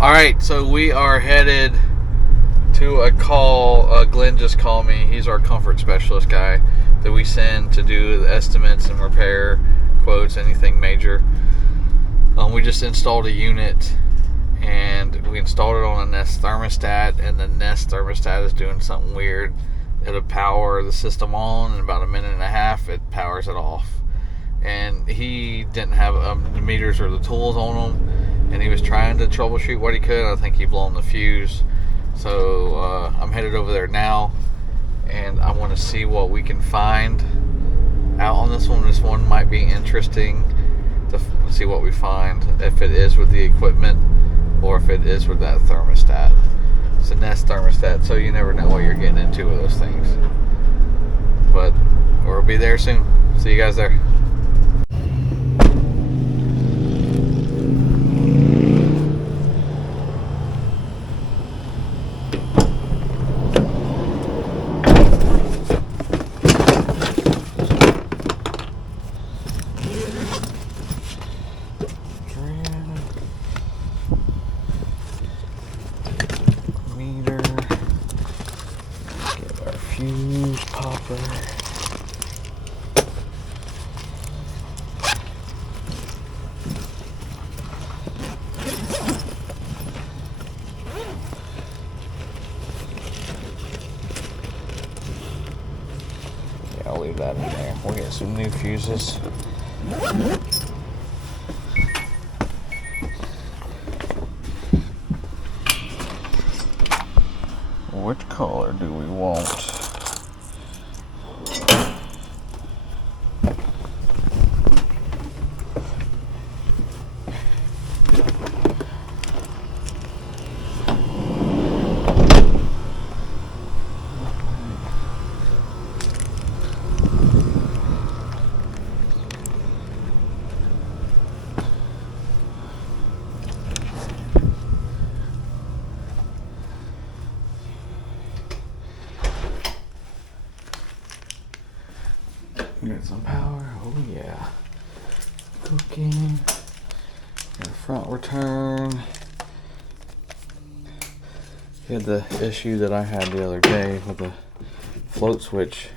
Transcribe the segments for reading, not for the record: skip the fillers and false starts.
Alright, so we are headed to a call. Glenn just called me. He's our comfort specialist guy that we send to do the estimates and repair quotes, anything major. We just installed a unit, and we installed it on a Nest thermostat, and the Nest thermostat is doing something weird. It'll power the system on, in about a minute and a half it powers it off. And he didn't have the meters or the tools on him, and he was trying to troubleshoot what he could. I think he blown the fuse. So I'm headed over there now, and I want to see what we can find out on this one. This one might be interesting to see what we find, if it is with the equipment or if it is with that thermostat. It's a Nest thermostat, so you never know what you're getting into with those things. But we'll be there soon. See you guys there. Fuse popper. Yeah, I'll leave that in there. We'll get some new fuses. Which color do we want? Get some power. Oh yeah. Cooking. Got a front return. We had the issue that I had the other day with the float switch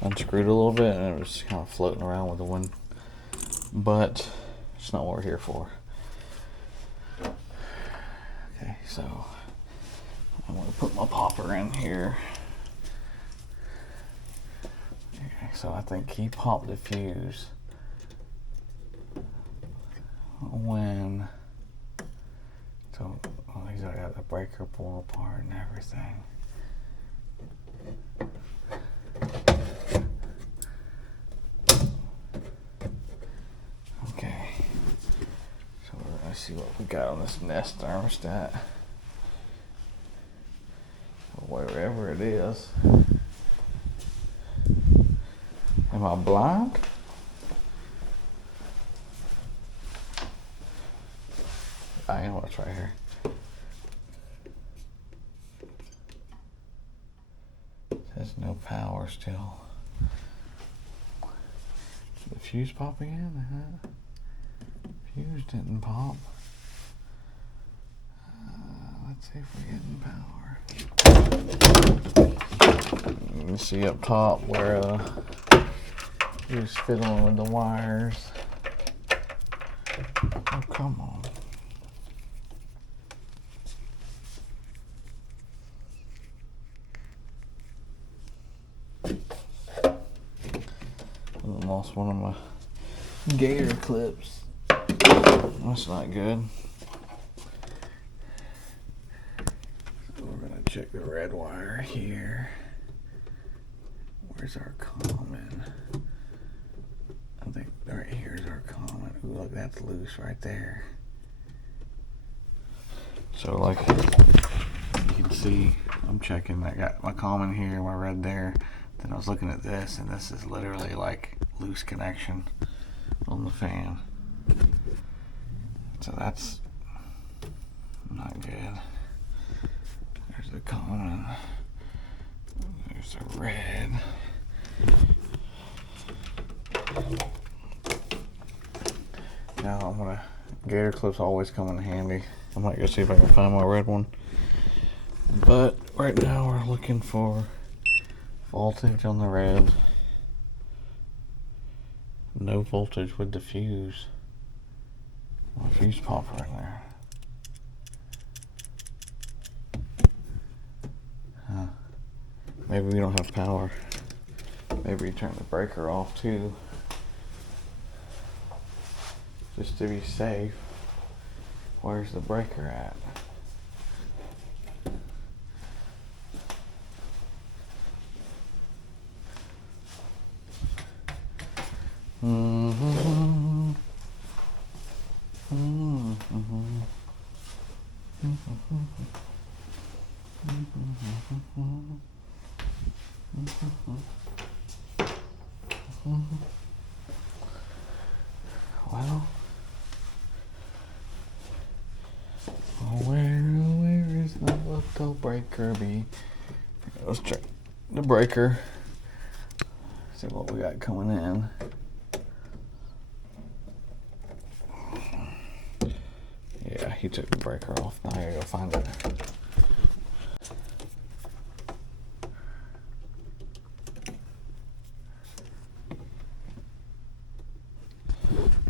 unscrewed a little bit, and it was kind of floating around with the wind. But it's not what we're here for. Okay, so I'm going to put my popper in here. So I think he popped the fuse when, so he's already got the breaker pulled apart and everything. Okay, so we're gonna see what we got on this Nest thermostat, wherever it is. Am I blind? I know what's right here. There's no power still. Did the fuse pop again? Fuse didn't pop. Let's see if we're getting power. You can see up top where he was fiddling with the wires. Oh, come on. I lost one of my gator clips. That's not good. So we're gonna check the red wire here. Where's our common? I think right here is our common. Ooh, look, that's loose right there. So like you can see, I'm checking. I got my common here, my red there. Then I was looking at this, and this is literally like loose connection on the fan. So that's not good. There's the common. There's the red. Now I'm gonna Gator clips always come in handy. I might go see if I can find my red one. But right now we're looking for voltage on the red. No voltage with the fuse. Oh, fuse popper in there. Huh. Maybe we don't have power. Maybe we turn the breaker off too. Just to be safe. Where's the breaker at? Well, where is the little breaker be? Let's check the breaker. See what we got coming in. Yeah, he took the breaker off. Now I gotta go find it.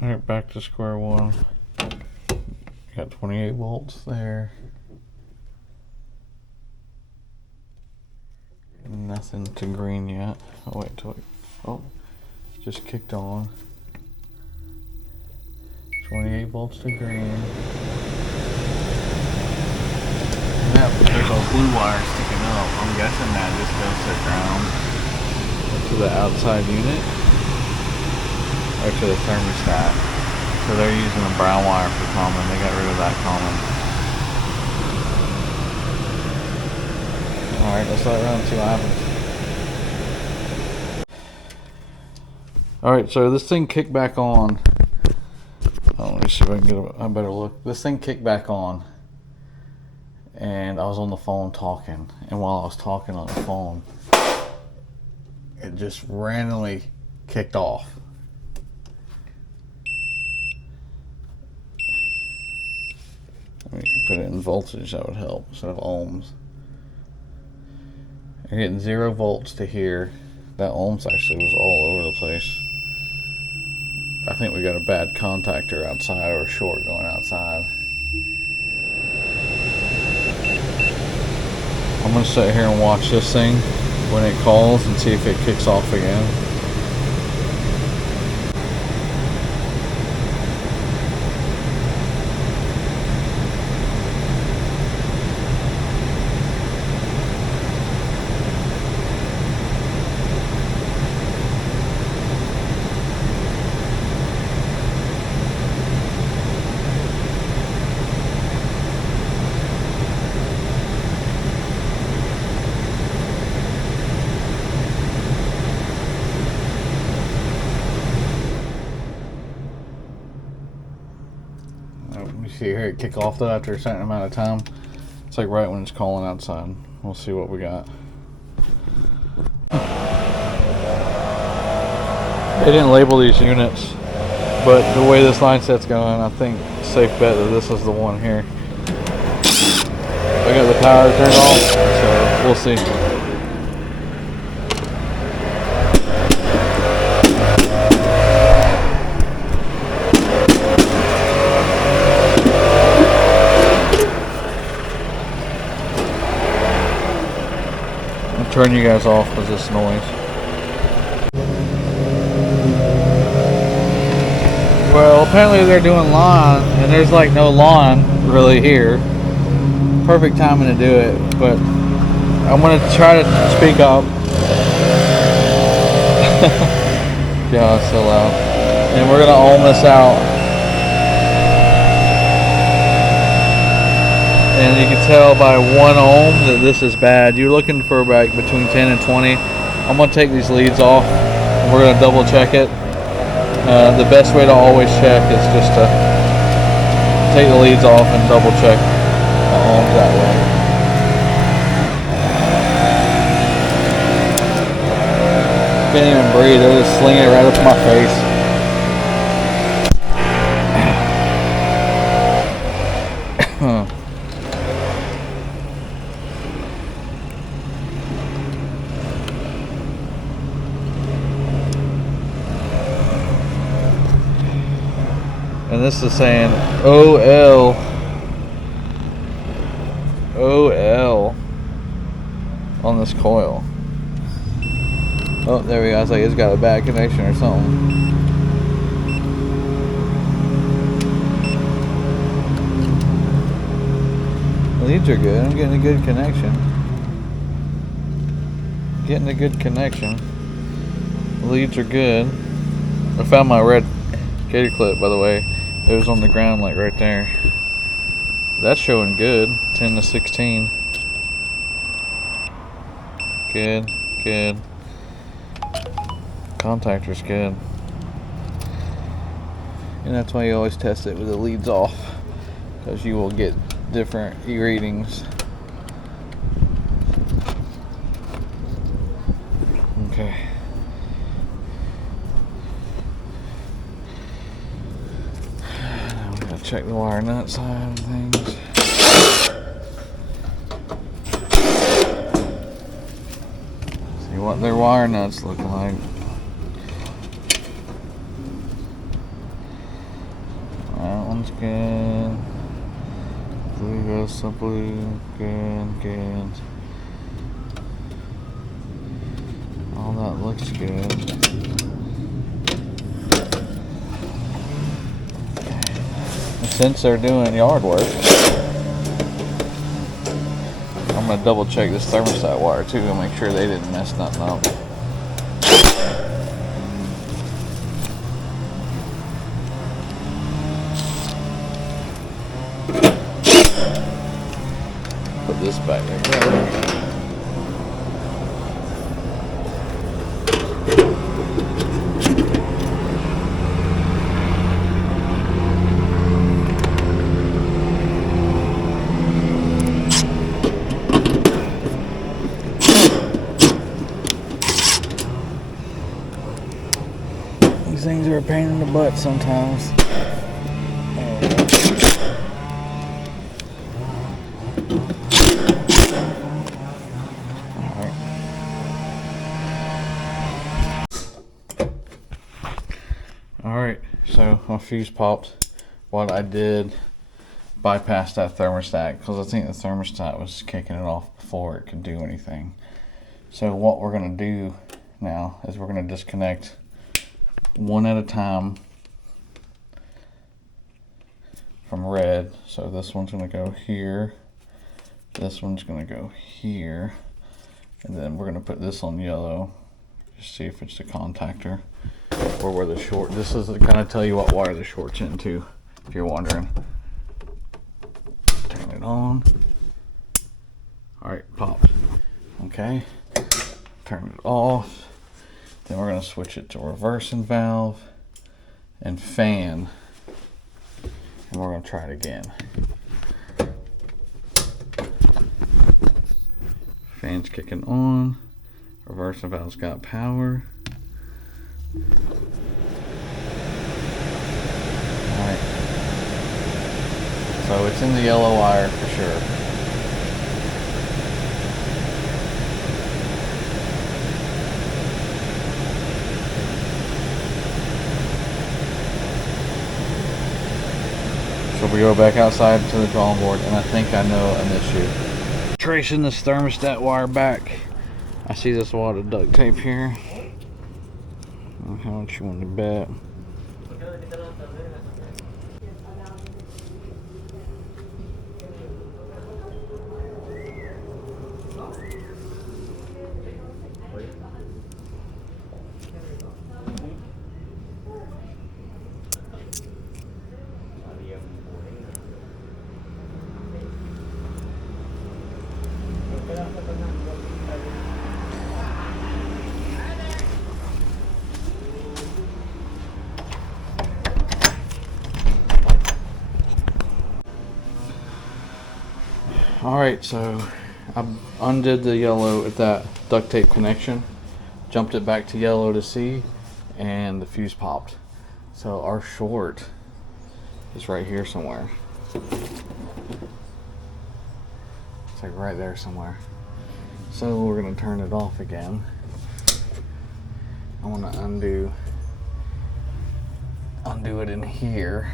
Alright, back to square one. Got 28 volts there. Nothing to green yet. Oh wait, oh, just kicked on. 28 volts to green. That there's a blue wire sticking up. I'm guessing that just goes to ground. To the outside unit. Or to the thermostat. So they're using a brown wire for common. They got rid of that common. Alright, let's let it run and see what happens. Alright, so this thing kicked back on. Oh, let me see if I can get a better look. This thing kicked back on. And I was on the phone talking. And while I was talking on the phone, it just randomly kicked off. We can put it in voltage, that would help, instead of ohms. You're getting 0 volts to here. That ohms actually was all over the place. I think we got a bad contactor outside or a short going outside. I'm going to sit here and watch this thing when it calls and see if it kicks off again. See here it kick off though after a certain amount of time. It's like right when it's calling outside. We'll see what we got. They didn't label these units, but the way this line set's going, I think safe bet that this is the one here. I got the power turned off, so we'll see. Turn you guys off with this noise. Well, apparently they're doing lawn, and there's like no lawn really here. Perfect timing to do it, but I'm gonna try to speak up. Yeah, it's so loud. And we're gonna ohm this out. And you can tell by 1 ohm that this is bad. You're looking for like between 10 and 20. I'm going to take these leads off and we're going to double check it. The best way to always check is just to take the leads off and double check the ohms that way. Can't even breathe. They're just slinging it right up to my face. this is saying OL. OL on this coil. Oh, there we go. I was like, it's got a bad connection or something. Leads are good. I'm getting a good connection. Getting a good connection. Leads are good. I found my red gator clip, by the way. It was on the ground, like right there. That's showing good. 10 to 16. Good, good. Contactor's good. And that's why you always test it with the leads off, because you will get different E readings. Okay. Now we gotta check the wire nut side of things. See what their wire nuts look like. That one's good. Blue goes to blue. Good, good. All that looks good. Since they're doing yard work, I'm going to double check this thermostat wire too and make sure they didn't mess nothing up. Put this back together. These things are a pain in the butt sometimes. Alright, so my fuse popped. What I did, bypass that thermostat, because I think the thermostat was kicking it off before it could do anything. So what we're going to do now is we're going to disconnect one at a time from red. So this one's going to go here, this one's going to go here, and then we're going to put this on yellow, just see if it's the contactor or where the short. This is to kind of tell you what wire the short's into, if you're wondering. Turn it on. Alright, popped. Okay, turn it off. Then we're going to switch it to reversing valve and fan, and we're going to try it again. Fan's kicking on, reversing valve's got power. Alright, so it's in the yellow wire for sure. So we go back outside to the drawing board, and I think I know an issue. Tracing this thermostat wire back, I see this wad of duct tape here. How much you want to bet? Alright, so I undid the yellow at that duct tape connection, jumped it back to yellow to see, and the fuse popped. So our short is right here somewhere. It's like right there somewhere. So we're going to turn it off again. I want to undo it in here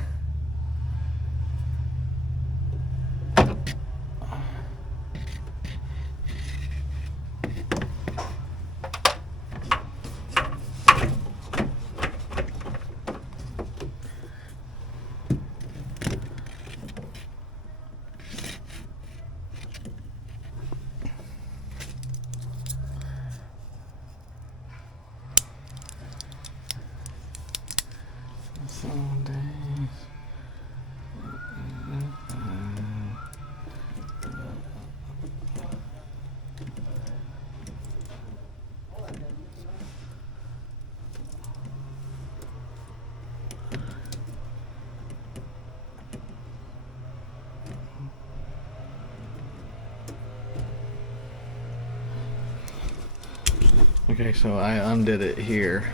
Okay, so I undid it here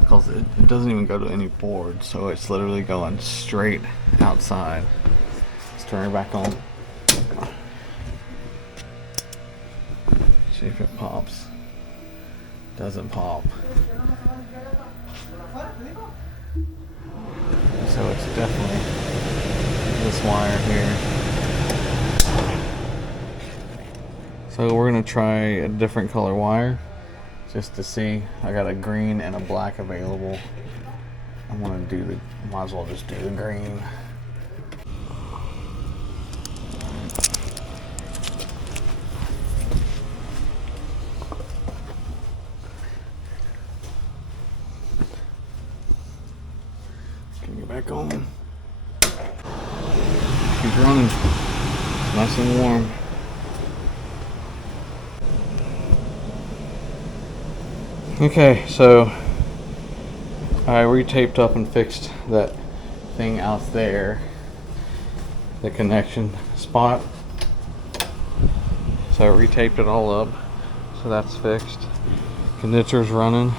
because it doesn't even go to any board, so it's literally going straight outside. Let's turn it back on. See if it pops. Doesn't pop. So it's definitely this wire here. So we're gonna try a different color wire just to see. I got a green and a black available. I'm gonna do the, might as well just do the green. Can you get back on? Keep running. Nice and warm. Okay, so I retaped up and fixed that thing out there, the connection spot. So I retaped it all up, so that's fixed. Condenser's running,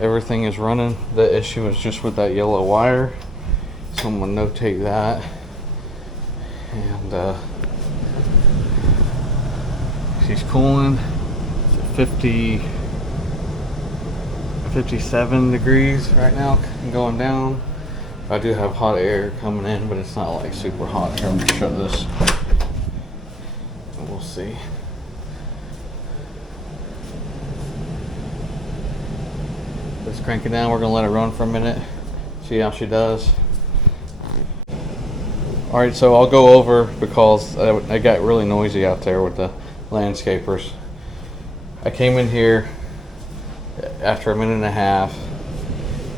everything is running. The issue is just with that yellow wire, so I'm gonna notate that. And she's cooling. It's at 57 degrees right now, going down. I do have hot air coming in, but it's not like super hot. Here, I'm gonna shut this. We'll see. Let's crank it down. We're gonna let it run for a minute, see how she does. All right, so I'll go over because I got really noisy out there with the landscapers. I came in here after a minute and a half.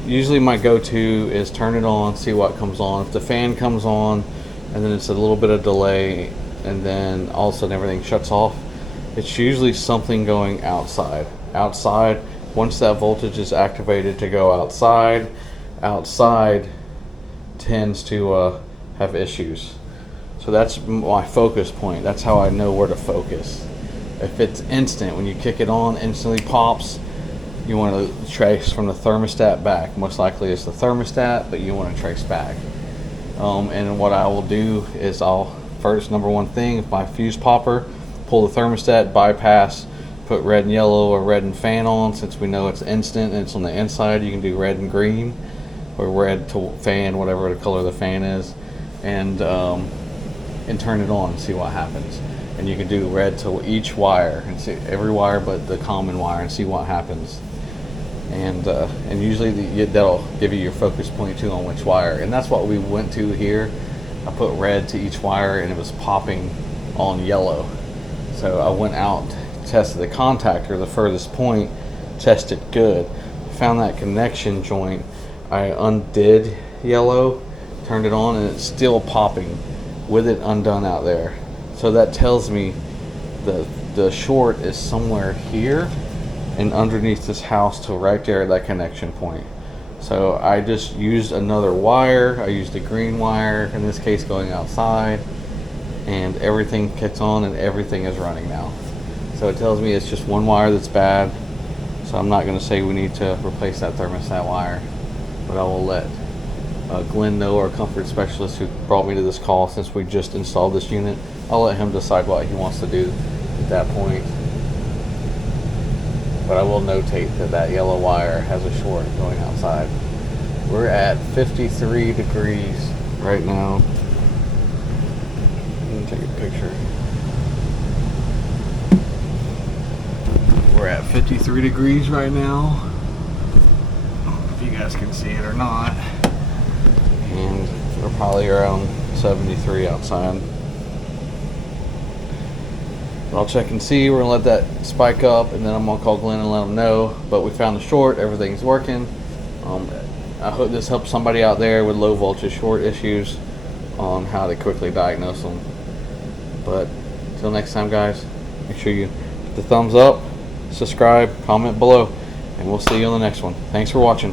Usually my go-to is turn it on, see what comes on. If the fan comes on and then it's a little bit of delay and then all of a sudden everything shuts off, it's usually something going outside. Once that voltage is activated to go outside tends to have issues. So that's my focus point. That's how I know where to focus. If it's instant, when you kick it on, instantly pops, you want to trace from the thermostat back. Most likely it's the thermostat, but you want to trace back. And what I will do is I'll first, number one thing, if my fuse popper, pull the thermostat, bypass, put red and yellow or red and fan on. Since we know it's instant and it's on the inside, you can do red and green or red to fan, whatever the color of the fan is, and turn it on and see what happens. And you can do red to each wire and see every wire but the common wire and see what happens. And usually that'll give you your focus point too on which wire. And that's what we went to here. I put red to each wire and it was popping on yellow. So I went out, tested the contactor, the furthest point, tested good. Found that connection joint. I undid yellow, turned it on, and it's still popping with it undone out there. So that tells me the short is somewhere here and underneath this house to right there at that connection point. So I just used another wire. I used a green wire, in this case going outside, and everything kicks on and everything is running now. So it tells me it's just one wire that's bad. So I'm not going to say we need to replace that thermostat wire, but I will let Glenn know, our comfort specialist who brought me to this call since we just installed this unit. I'll let him decide what he wants to do at that point. But I will notate that yellow wire has a short going outside. We're at 53 degrees right now. Let me take a picture. We're at 53 degrees right now. I don't know if you guys can see it or not. And we're probably around 73 outside. I'll check and see. We're gonna let that spike up, and then I'm gonna call Glenn and let him know. But we found the short. Everything's working. I hope this helps somebody out there with low voltage short issues on how to quickly diagnose them. But until next time, guys, make sure you hit the thumbs up, subscribe, comment below, and we'll see you on the next one. Thanks for watching.